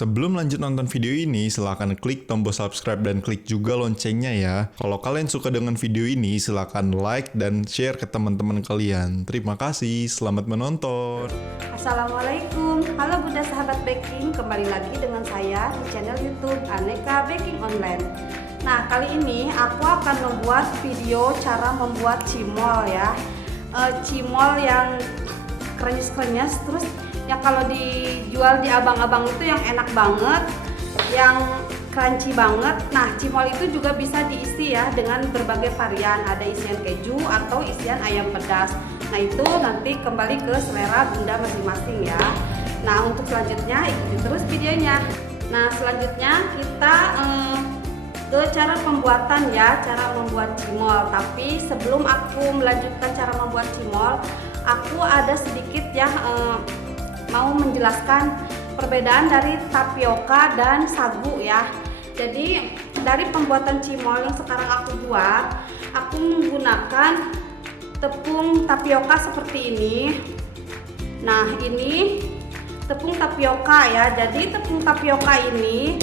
Sebelum lanjut nonton video ini, silahkan klik tombol subscribe dan klik juga loncengnya ya. Kalau kalian suka dengan video ini, silahkan like dan share ke teman-teman kalian. Terima kasih, selamat menonton. Assalamualaikum, halo Bunda sahabat baking, kembali lagi dengan saya di channel YouTube Aneka Baking Online. Nah, kali ini aku akan membuat video cara membuat cimol ya. Cimol yang krenyes-krenyes, terus yang kalau dijual di abang-abang itu yang enak banget, yang crunchy banget. Nah, cimol itu juga bisa diisi ya dengan berbagai varian, ada isian keju atau isian ayam pedas. Nah, itu nanti kembali ke selera Bunda masing-masing ya. Nah, untuk selanjutnya ikuti terus videonya. Nah, selanjutnya kita ke cara pembuatan ya, cara membuat cimol. Tapi sebelum aku melanjutkan cara membuat cimol, aku ada sedikit ya mau menjelaskan perbedaan dari tapioka dan sagu ya. Jadi dari pembuatan cimol yang sekarang aku buat, aku menggunakan tepung tapioka seperti ini. Nah, ini tepung tapioka ya. Jadi tepung tapioka ini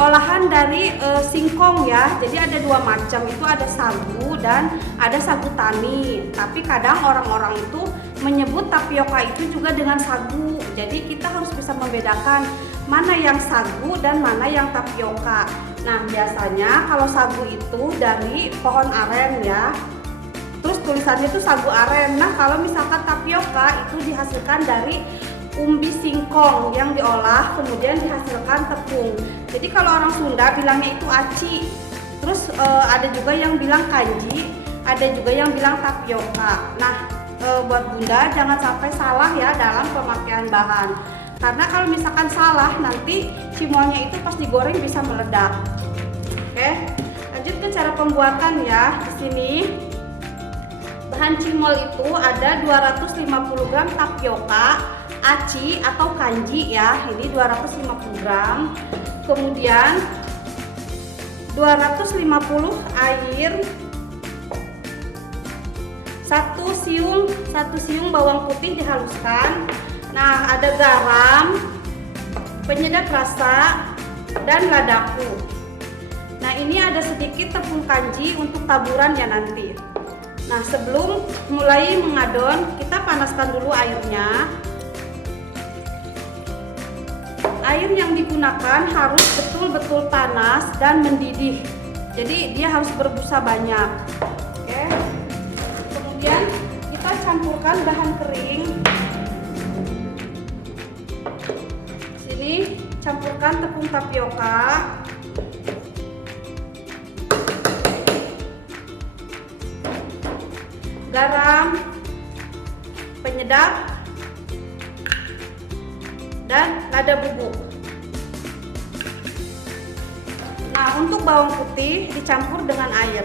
olahan dari singkong ya. Jadi ada dua macam, itu ada sagu dan ada sagu tani. Tapi kadang orang-orang itu menyebut tapioka itu juga dengan sagu. Jadi kita harus bisa membedakan mana yang sagu dan mana yang tapioka. Nah, biasanya kalau sagu itu dari pohon aren ya. Terus tulisannya itu sagu aren. Nah, kalau misalkan tapioka itu dihasilkan dari umbi singkong yang diolah kemudian dihasilkan tepung. Jadi kalau orang Sunda bilangnya itu aci. Terus ada juga yang bilang kanji, ada juga yang bilang tapioka. Nah, buat Bunda jangan sampai salah ya dalam pemakaian bahan. Karena kalau misalkan salah nanti cimolnya itu pas digoreng bisa meledak. Oke, lanjut ke cara pembuatan ya. Di sini bahan cimol itu ada 250 gram tapioka aci atau kanji ya, ini 250 gram. Kemudian 250 air, 1 siung bawang putih dihaluskan. Nah, ada garam, penyedap rasa, dan ladaku. Nah, ini ada sedikit tepung kanji untuk taburan ya nanti. Nah, sebelum mulai mengadon, kita panaskan dulu airnya. Air yang digunakan harus betul-betul panas dan mendidih. Jadi dia harus berbusa banyak. Oke. Kemudian kita campurkan bahan kering. Sini campurkan tepung tapioka. Garam, penyedap, dan lada bubuk. Nah, untuk bawang putih dicampur dengan air.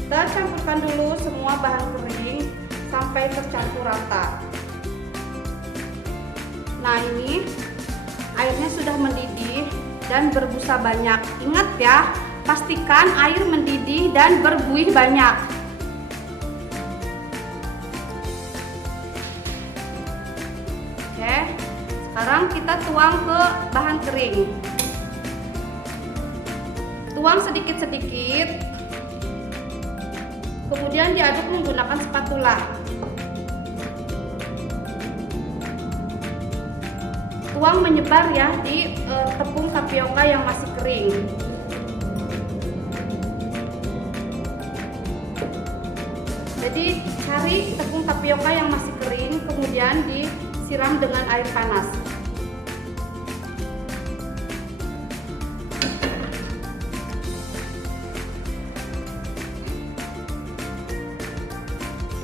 Kita campurkan dulu semua bahan kering sampai tercampur rata. Nah, ini airnya sudah mendidih dan berbusa banyak. Ingat ya, pastikan air mendidih dan berbuih banyak. Oke, sekarang kita tuang ke bahan kering. Tuang sedikit-sedikit, kemudian diaduk menggunakan spatula. Tuang menyebar ya di tepung tapioka yang masih kering. Jadi cari tepung tapioka yang masih kering, kemudian disiram dengan air panas.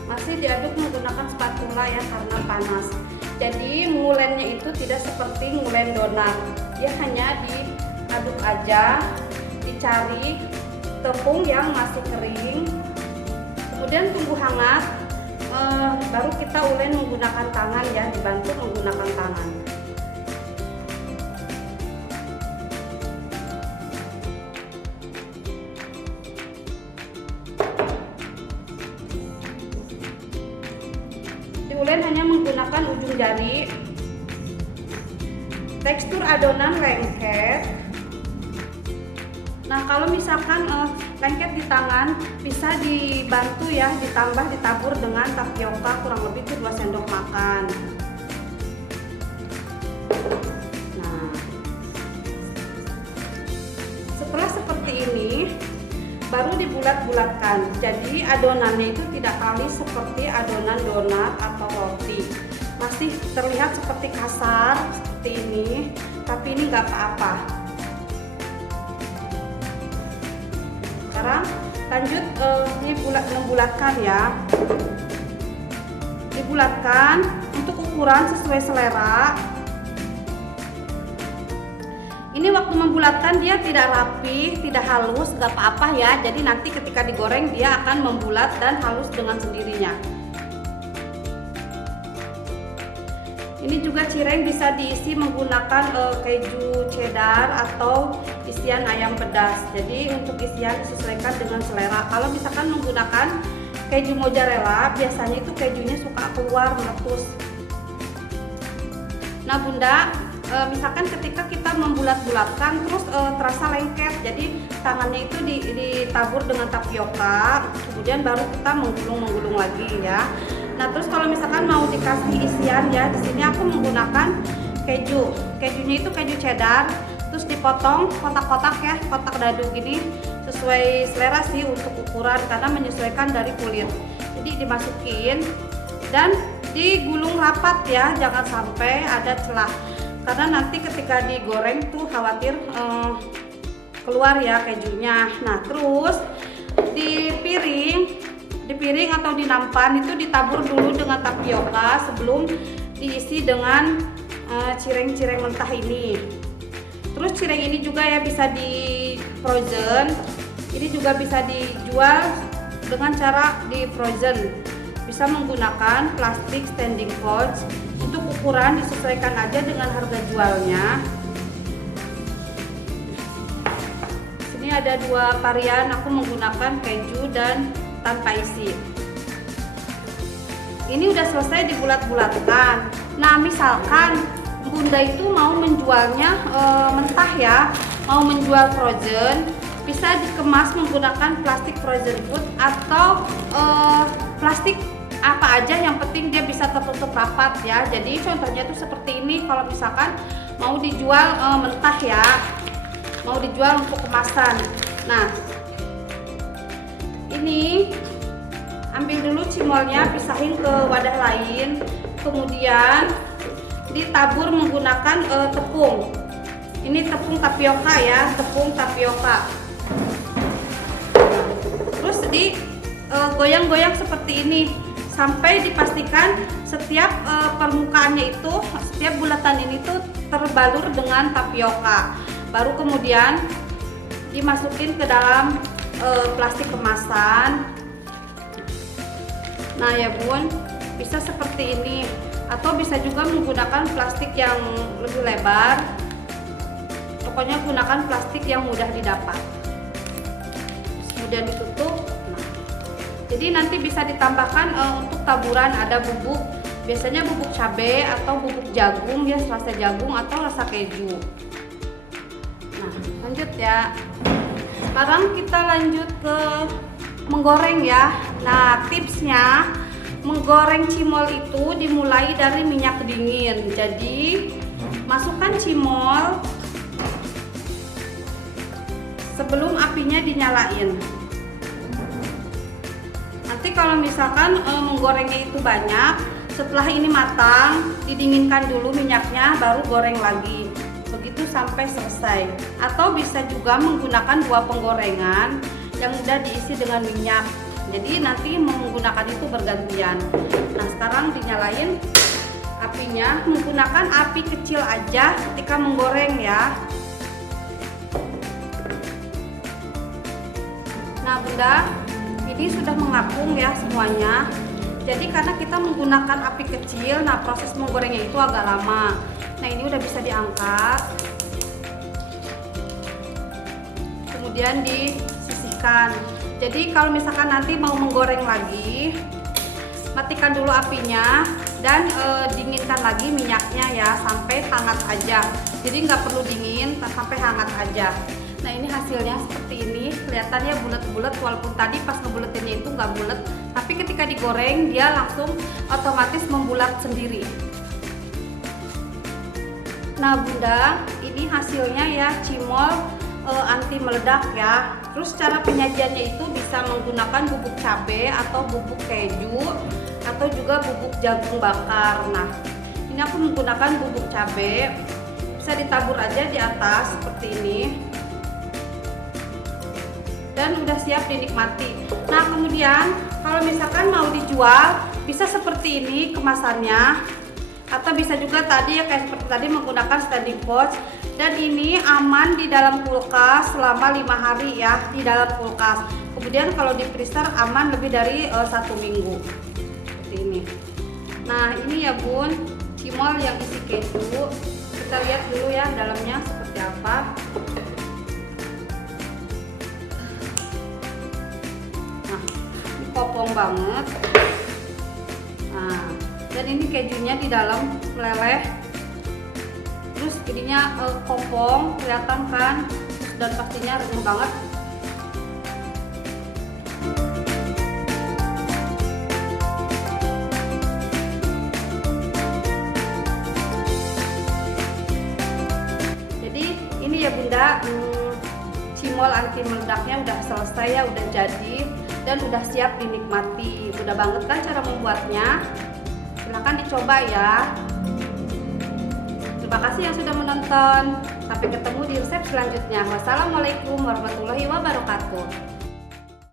Masih diaduk menggunakan spatula ya karena panas. Jadi ngulennya itu tidak seperti ngulen donat. Dia hanya diaduk aja, dicari tepung yang masih kering. Kemudian tunggu hangat, baru kita ulen menggunakan tangan ya, dibantu menggunakan tangan. jari. Tekstur adonan lengket. Nah, kalau misalkan lengket di tangan, bisa dibantu ya, ditabur dengan tapioka kurang lebih 2 sendok makan. Nah, setelah seperti ini, baru dibulat-bulatkan. Jadi adonannya itu tidak kalis seperti adonan donat atau roti. Masih terlihat seperti kasar seperti ini, tapi ini nggak apa-apa. Sekarang lanjut membulatkan ya. Dibulatkan untuk ukuran sesuai selera. Ini waktu membulatkan dia tidak rapi, tidak halus, nggak apa-apa ya. Jadi nanti ketika digoreng dia akan membulat dan halus dengan sendirinya. Ini juga cireng bisa diisi menggunakan keju cheddar atau isian ayam pedas. Jadi untuk isian disesuaikan dengan selera. Kalau misalkan menggunakan keju mozzarella, biasanya itu kejunya suka keluar meletus. Nah Bunda, misalkan ketika kita membulat-bulatkan terus terasa lengket, jadi tangannya itu ditabur dengan tapioka, kemudian baru kita menggulung lagi ya. Nah terus kalau misalkan mau dikasih isian ya, di sini aku menggunakan keju. Kejunya itu keju cheddar, terus dipotong kotak-kotak ya, kotak dadu gini, sesuai selera sih untuk ukuran karena menyesuaikan dari kulit. Jadi dimasukin dan digulung rapat ya, jangan sampai ada celah. Karena nanti ketika digoreng tuh khawatir keluar ya kejunya. Nah terus di piring atau di nampan itu ditabur dulu dengan tapioka sebelum diisi dengan cireng-cireng mentah ini. Terus cireng ini juga ya bisa di frozen. Ini juga bisa dijual dengan cara di frozen. Bisa menggunakan plastik standing pouch. Untuk ukuran disesuaikan aja dengan harga jualnya. Sini ada 2 varian, aku menggunakan keju dan tanpa isi. Ini udah selesai dibulat-bulatkan. Nah misalkan Bunda itu mau menjualnya mentah ya, mau menjual frozen, bisa dikemas menggunakan plastik frozen food atau plastik apa aja, yang penting dia bisa tertutup rapat ya. Jadi contohnya tuh seperti ini. Kalau misalkan mau dijual mentah ya, mau dijual untuk kemasan. Nah ini ambil dulu cimolnya, pisahin ke wadah lain, kemudian ditabur menggunakan tepung. Ini tepung tapioka ya, tepung tapioka. Terus goyang-goyang seperti ini sampai dipastikan setiap permukaannya itu, setiap bulatan ini tuh terbalur dengan tapioka. Baru kemudian dimasukin ke dalam plastik kemasan. Nah ya Bun, bisa seperti ini atau bisa juga menggunakan plastik yang lebih lebar. Pokoknya gunakan plastik yang mudah didapat. Kemudian ditutup. Jadi nanti bisa ditambahkan untuk taburan, ada bubuk, biasanya bubuk cabai atau bubuk jagung ya, rasa jagung atau rasa keju. Nah lanjut ya, sekarang kita lanjut ke menggoreng ya. Nah tipsnya, menggoreng cimol itu dimulai dari minyak dingin. Jadi masukkan cimol sebelum apinya dinyalain. Nanti kalau misalkan menggorengnya itu banyak, setelah ini matang, didinginkan dulu minyaknya, baru goreng lagi. Begitu sampai selesai. Atau bisa juga menggunakan 2 penggorengan yang udah diisi dengan minyak. Jadi nanti menggunakan itu bergantian. Nah sekarang dinyalain apinya, menggunakan api kecil aja ketika menggoreng ya. Nah Bunda, ini sudah mengapung ya semuanya. Jadi karena kita menggunakan api kecil, nah proses menggorengnya itu agak lama. Nah ini udah bisa diangkat, kemudian disisihkan. Jadi kalau misalkan nanti mau menggoreng lagi, matikan dulu apinya dan dinginkan lagi minyaknya ya sampai hangat aja. Jadi nggak perlu dingin, sampai hangat aja. Nah ini hasilnya seperti ini, kelihatannya bulat-bulat walaupun tadi pas ngebuletinnya itu nggak bulat, tapi ketika digoreng dia langsung otomatis membulat sendiri. Nah Bunda, ini hasilnya ya cimol anti meledak ya. Terus cara penyajiannya itu bisa menggunakan bubuk cabai atau bubuk keju atau juga bubuk jagung bakar. Nah ini aku menggunakan bubuk cabai, bisa ditabur aja di atas seperti ini dan udah siap dinikmati. Nah kemudian kalau misalkan mau dijual bisa seperti ini kemasannya, atau bisa juga tadi ya kayak seperti tadi menggunakan standing pouch. Dan ini aman di dalam kulkas selama 5 hari ya, di dalam kulkas. Kemudian kalau di freezer aman lebih dari 1 minggu seperti ini. Nah ini ya Bun, cimol yang isi keju. Kita lihat dulu ya dalamnya seperti apa. Nah ini kopong banget. Nah dan ini kejunya di dalam meleleh, terus jadinya kopong, kelihatan kan, dan pastinya renyah banget. Jadi ini ya Bunda, cimol anti meledaknya udah selesai ya, udah jadi dan udah siap dinikmati. Mudah banget kan cara membuatnya? Silahkan dicoba ya. Terima kasih yang sudah menonton. Sampai ketemu di resep selanjutnya. Wassalamualaikum warahmatullahi wabarakatuh.